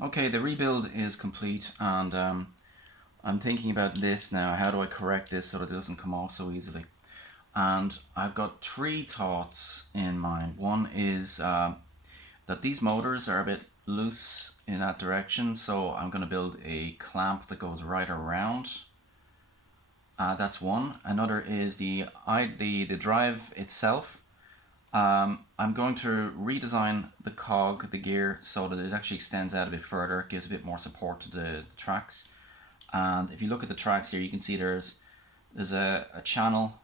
Okay, the rebuild is complete, and I'm thinking about this now. How do I correct this so that it doesn't come off so easily? And I've got three thoughts in mind. One is that these motors are a bit loose in that direction, so I'm going to build a clamp that goes right around. That's one. Another is the drive itself. I'm going to redesign the cog, the gear, so that it actually extends out a bit further. It gives a bit more support to the tracks. And if you look at the tracks here, you can see there's a channel,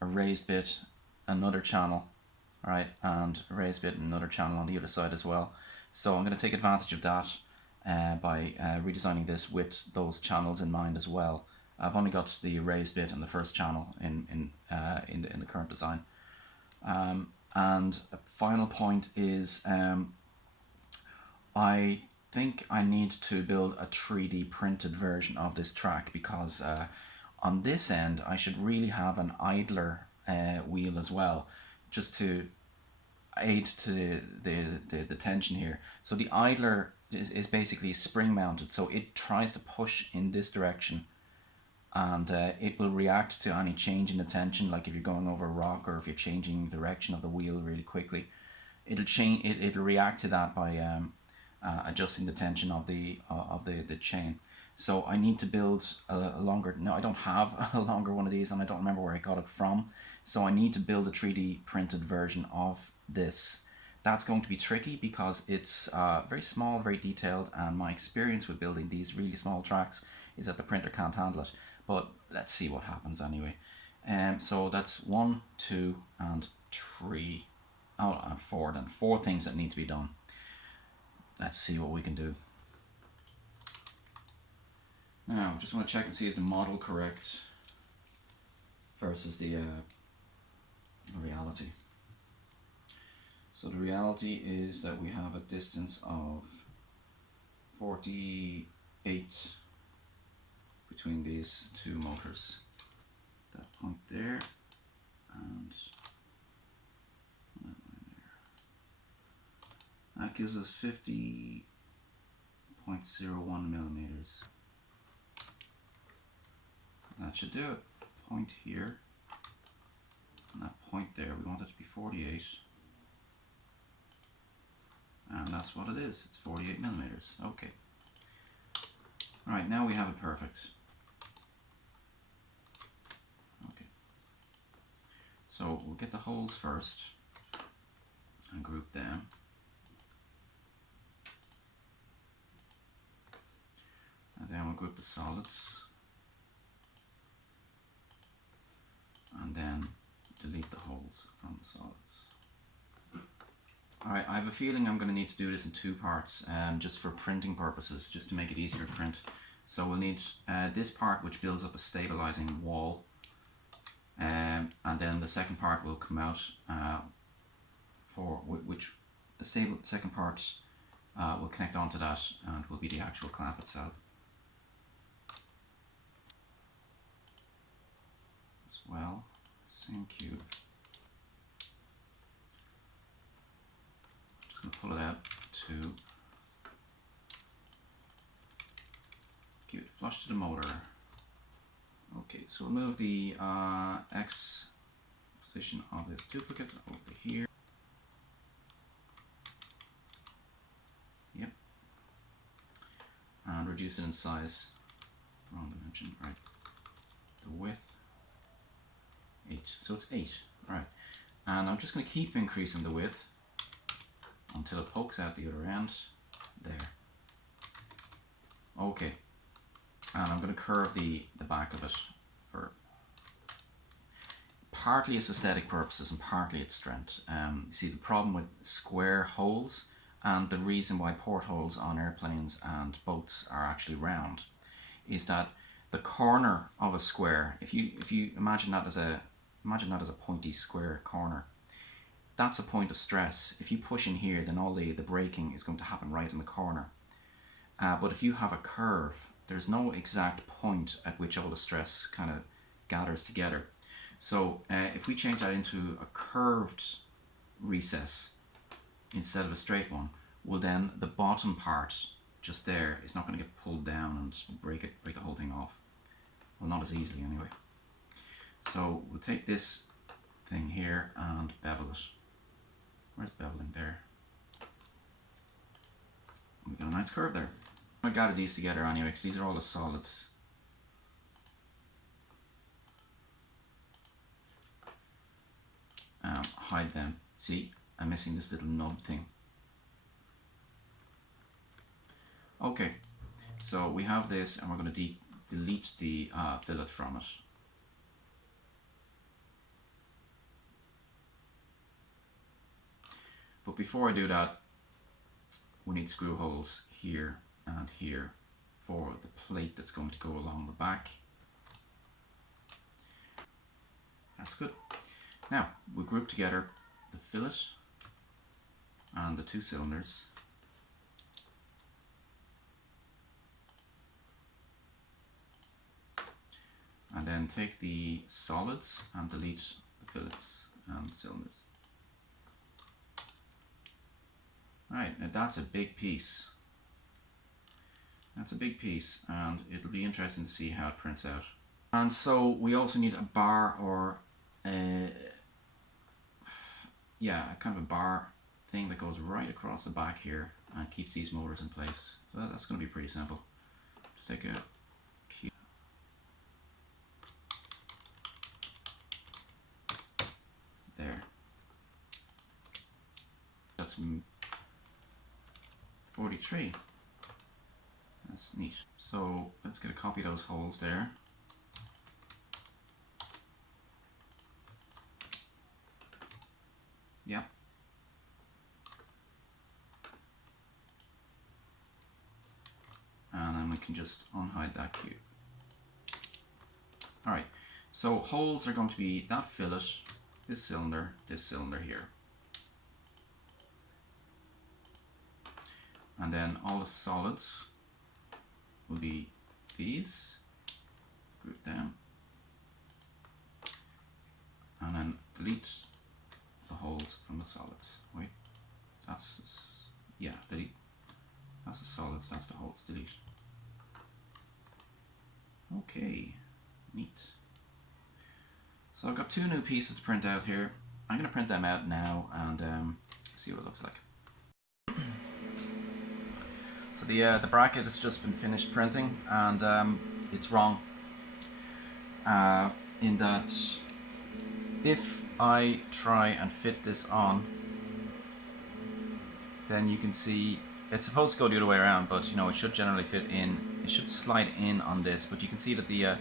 a raised bit, another channel, right, and a raised bit and another channel on the other side as well. So I'm going to take advantage of that by redesigning this with those channels in mind as well. I've only got the raised bit and the first channel in the current design. And a final point is I think I need to build a 3D printed version of this track, because on this end I should really have an idler wheel as well, just to aid to the tension here. So the idler is basically spring mounted, so it tries to push in this direction, and it will react to any change in the tension, like if you're going over a rock or if you're changing direction of the wheel really quickly. It'll react to that by adjusting the tension of the chain. So I need to build a longer. No, I don't have a longer one of these, and I don't remember where I got it from. So I need to build a 3D printed version of this. That's going to be tricky because it's very small, very detailed, and my experience with building these really small tracks is that the printer can't handle it. But let's see what happens anyway. So that's 1, 2, and 3. Oh, and 4 then. 4 things that need to be done. Let's see what we can do. Now, just want to check and see is the model correct versus the reality. So the reality is that we have a distance of 48 between these two motors. That point there and that line there. That gives us 50.01 millimeters. That should do it. Point here and that point there, we want it to be 48. And that's what it is. It's 48 millimeters. Okay. Alright, now we have it perfect. Okay. So we'll get the holes first and group them. And then we'll group the solids. And then delete the holes from the solids. Alright, I have a feeling I'm going to need to do this in 2 parts, just for printing purposes, just to make it easier to print. So we'll need this part, which builds up a stabilizing wall, and then the second part will come out for which the second part will connect onto that and will be the actual clamp itself. As well, same cube. Just going to pull it out to keep it flush to the motor. Okay, so we'll move the X position of this duplicate over here. Yep. And reduce it in size. Wrong dimension, right. The width, 8. So it's 8, right. And I'm just going to keep increasing the width until it pokes out the other end. There. Okay. And I'm going to curve the back of it for partly it's aesthetic purposes and partly its strength. You see the problem with square holes, and the reason why portholes on airplanes and boats are actually round, is that the corner of a square, if you imagine that as a pointy square corner, that's a point of stress. If you push in here, then all the braking is going to happen right in the corner. But if you have a curve, there's no exact point at which all the stress kind of gathers together. So if we change that into a curved recess instead of a straight one, well then the bottom part just there is not going to get pulled down and break the whole thing off. Well, not as easily anyway. So we'll take this thing here and bevel it. Where's beveling? There. We've got a nice curve there. I gathered these together anyway because these are all the solids. Hide them. See, I'm missing this little nub thing. Okay, so we have this and we're going to delete the fillet from it. But before I do that, we need screw holes here and here for the plate that's going to go along the back. That's good. Now we'll group together the fillet and the two cylinders. And then take the solids and delete the fillets and the cylinders. Alright, now that's a big piece. That's a big piece, and it'll be interesting to see how it prints out. And so we also need a bar or a kind of a bar thing that goes right across the back here and keeps these motors in place. So that's going to be pretty simple. Just take a key. There. That's 43. That's neat. So let's get a copy of those holes there. Yeah. And then we can just unhide that cube. Alright, so holes are going to be that fillet, this cylinder here. And then all the solids will be these, group them, and then delete the holes from the solids. Wait, delete. That's the solids, that's the holes, delete. Okay, neat. So I've got two new pieces to print out here. I'm going to print them out now and see what it looks like. So the bracket has just been finished printing, and it's wrong in that if I try and fit this on, then you can see it's supposed to go the other way around, but you know, it should generally fit in. It should slide in on this, but you can see that the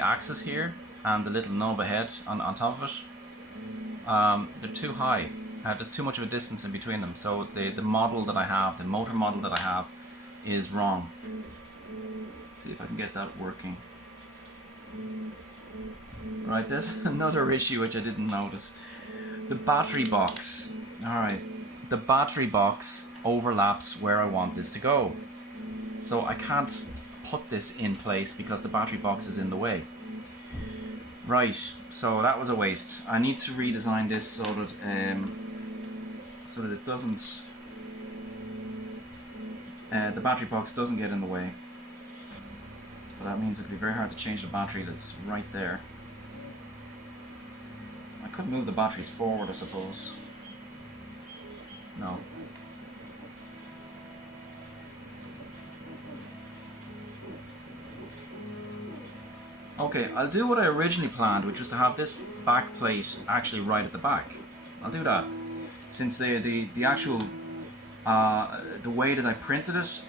axis here and the little knob ahead on top of it, they're too high. There's too much of a distance in between them, so the model that I have, the motor model that I have, is wrong. Let's see if I can get that working. Right, there's another issue which I didn't notice. The battery box. Alright, the battery box overlaps where I want this to go. So I can't put this in place because the battery box is in the way. Right, so that was a waste. I need to redesign this so that it doesn't, the battery box doesn't get in the way. But that means it'll be very hard to change the battery that's right there. I could move the batteries forward, I suppose. No. Okay, I'll do what I originally planned, which was to have this back plate actually right at the back. I'll do that. Since the actual, the way that I printed it,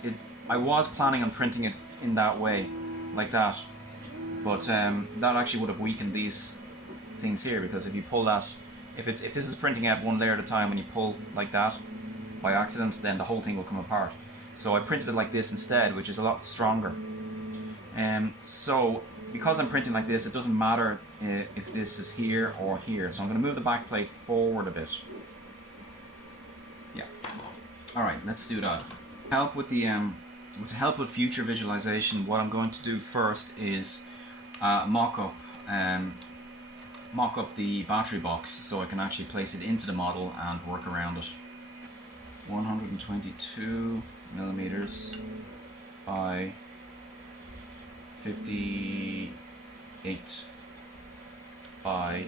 I was planning on printing it in that way, like that. But that actually would have weakened these things here, because if you pull that, if this is printing out one layer at a time and you pull like that by accident, then the whole thing will come apart. So I printed it like this instead, which is a lot stronger. So because I'm printing like this, it doesn't matter if this is here or here. So I'm going to move the back plate forward a bit. Yeah. All right, let's do that. To help with future visualization, what I'm going to do first is mock up the battery box so I can actually place it into the model and work around it. 122. millimeters by 58 by,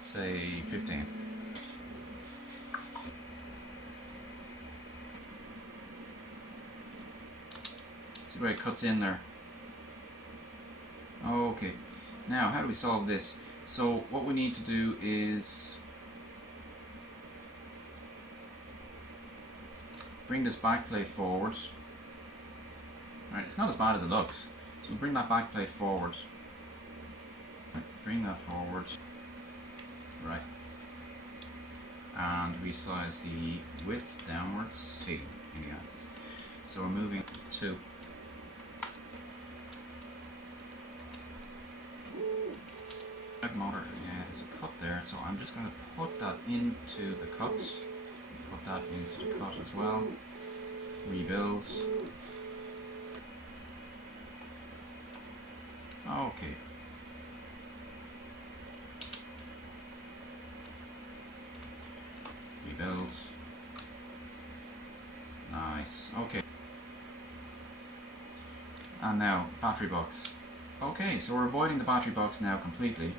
say, 15. See where it cuts in there. Okay, now how do we solve this? So what we need to do is bring this back plate forward. Right, it's not as bad as it looks. So we'll bring that back plate forward. Right, bring that forward. Right. And resize the width downwards. 2 in the axis. So we're moving 2. Motor, yeah, there's a cut there, so I'm just going to put that into the cut. Put that into the cut as well. Rebuild. Okay. Rebuild. Nice. Okay. And now, battery box. Okay, so we're avoiding the battery box now completely.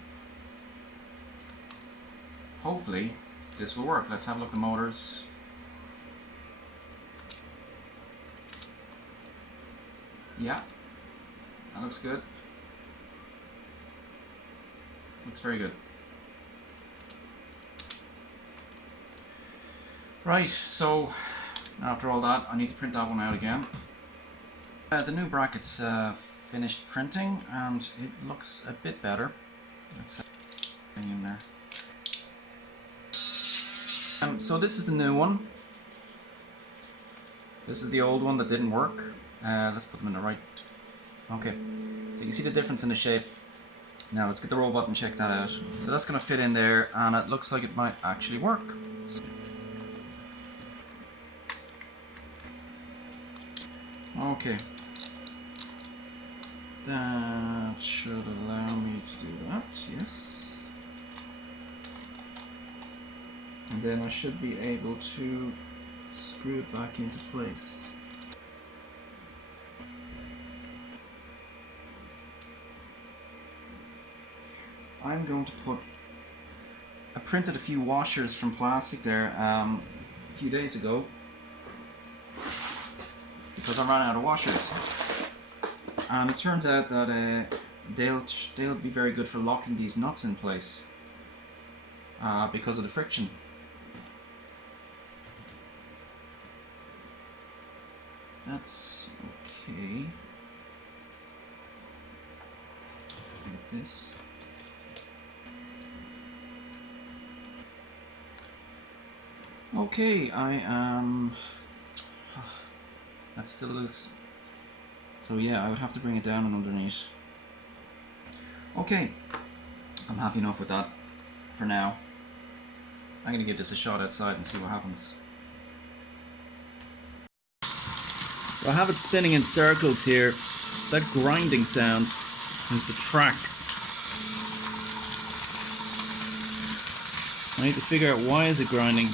Hopefully, this will work. Let's have a look at the motors. Yeah, that looks good. Looks very good. Right, so after all that, I need to print that one out again. The new bracket's finished printing and it looks a bit better. Let's bring in there. So this is the new one. This is the old one that didn't work. Let's put them in the right. Okay, so you can see the difference in the shape. Now let's get the robot and check that out. So that's going to fit in there and it looks like it might actually work. Okay. That should allow me to do that, yes. And then I should be able to screw it back into place. I'm going to put... I printed a few washers from plastic there a few days ago because I ran out of washers. And it turns out that they'll be very good for locking these nuts in place because of the friction. That's okay. Like this. Okay, I am... that's still loose. So yeah, I would have to bring it down and underneath. Okay, I'm happy enough with that for now. I'm going to give this a shot outside and see what happens. So I have it spinning in circles here. That grinding sound is the tracks. I need to figure out why is it grinding.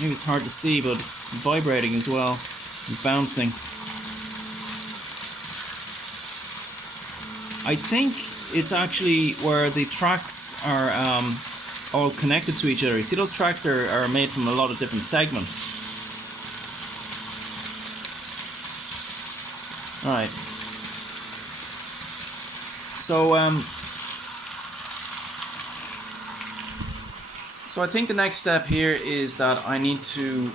Maybe it's hard to see, but it's vibrating as well and bouncing. I think it's actually where the tracks are all connected to each other. You see, those tracks are made from a lot of different segments. Alright. So I think the next step here is that I need to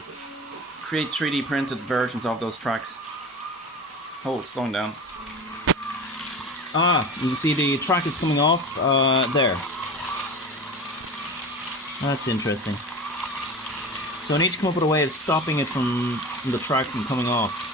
create 3D printed versions of those tracks. Oh, it's slowing down. Ah, you can see the track is coming off there. That's interesting. So I need to come up with a way of stopping it from the track from coming off.